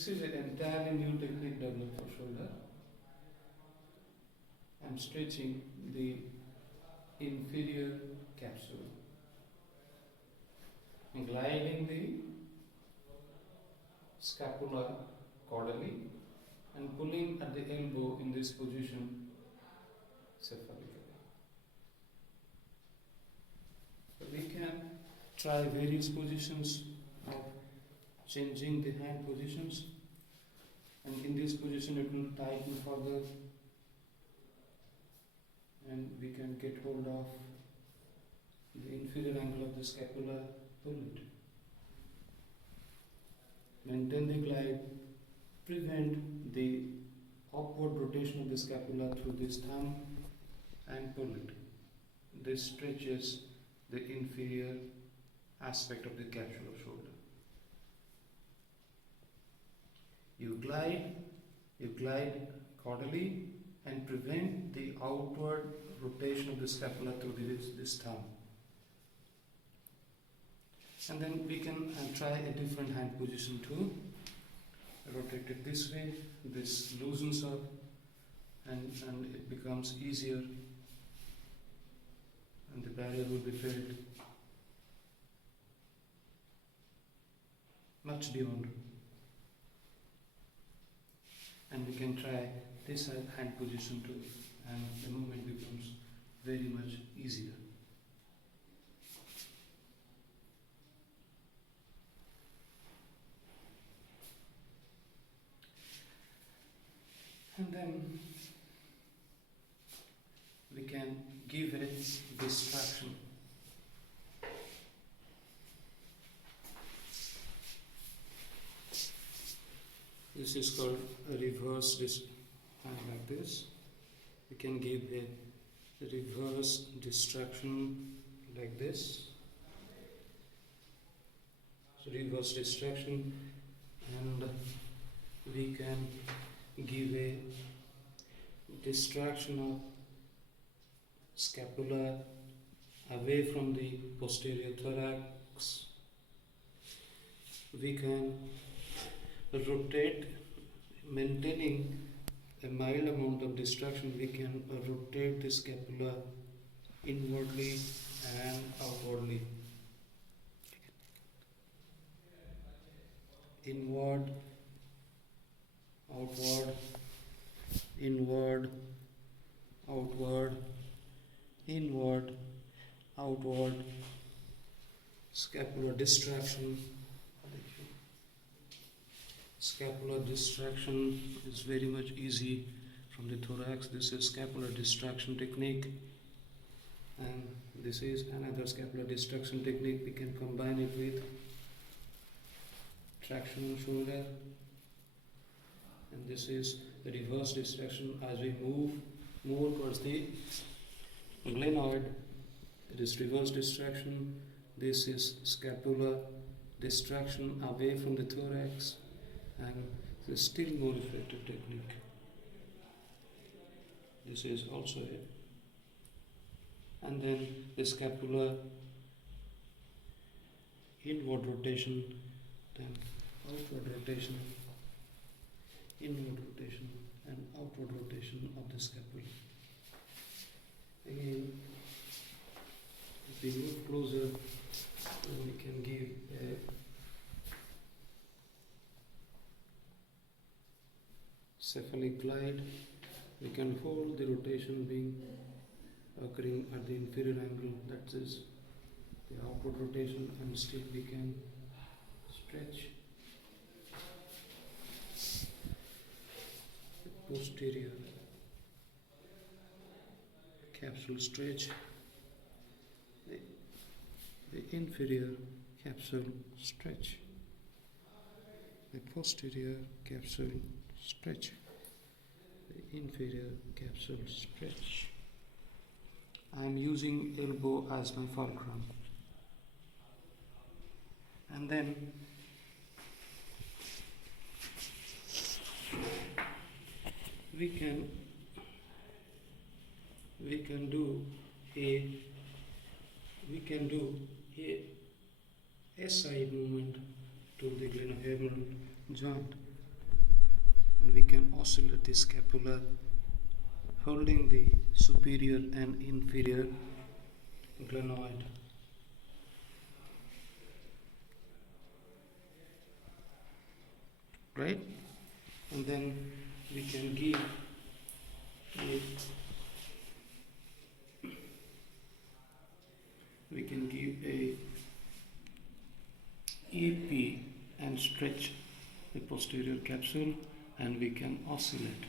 This is an entirely new technique developed for shoulder. I'm stretching the inferior capsule and gliding the scapula caudally and pulling at the elbow in this position cephalically. So we can try various positions of changing the hand positions, and in this position it will tighten further and we can get hold of the inferior angle of the scapula, pull it. Maintain the glide, prevent the upward rotation of the scapula through this thumb and pull it. This stretches the inferior aspect of the capsule of shoulder. You glide caudally and prevent the outward rotation of the scapula through this thumb. And then we can try a different hand position too. Rotate it this way, this loosens up and it becomes easier and the barrier will be filled much beyond. And we can try this hand position too, and the movement becomes very much easier. And then we can give it distraction. This is called a reverse hand like this. We can give a reverse distraction like this. So reverse distraction, and we can give a distraction of scapula away from the posterior thorax. We can rotate, maintaining a mild amount of distraction. We can rotate the scapula inwardly and outwardly. Inward, outward, inward, outward, inward, outward, scapular distraction. Scapular distraction is very much easy from the thorax. This is scapular distraction technique, and this is another scapular distraction technique. We can combine it with traction on shoulder, and this is the reverse distraction. As we move more towards the glenoid, it is reverse distraction. This is scapular distraction away from the thorax, and it's still more effective technique. This is also it. And then the scapular inward rotation, then outward rotation, inward rotation and outward rotation of the scapula. Again, if we move closer, then we can give a cephalic glide. We can hold the rotation being occurring at the inferior angle, that is the outward rotation, and still we can stretch the posterior capsule, stretch the inferior capsule, stretch the posterior capsule, stretch the inferior capsule, stretch. I am using elbow as my fulcrum, and then we can do a side movement to the glenohumeral joint. and we can oscillate the scapula holding the superior and inferior glenoid. Right? And then we can give a EP and stretch the posterior capsule, and we can oscillate.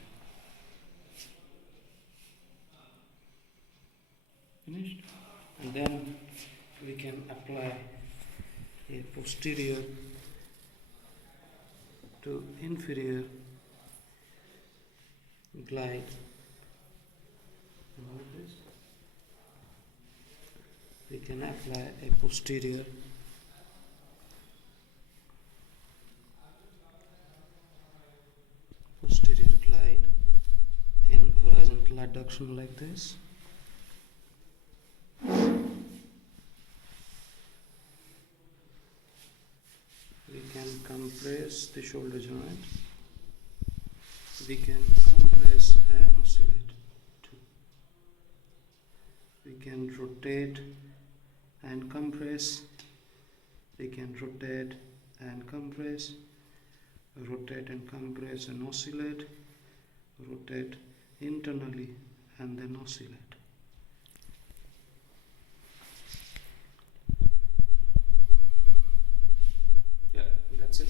Finished? And then we can apply a posterior to inferior glide. Like this. We can apply a posterior glide in horizontal adduction like this. We can compress the shoulder joint. We can compress and oscillate too. We can rotate and compress. We can rotate and compress, rotate and compress and oscillate, rotate internally and then oscillate. Yeah, that's it.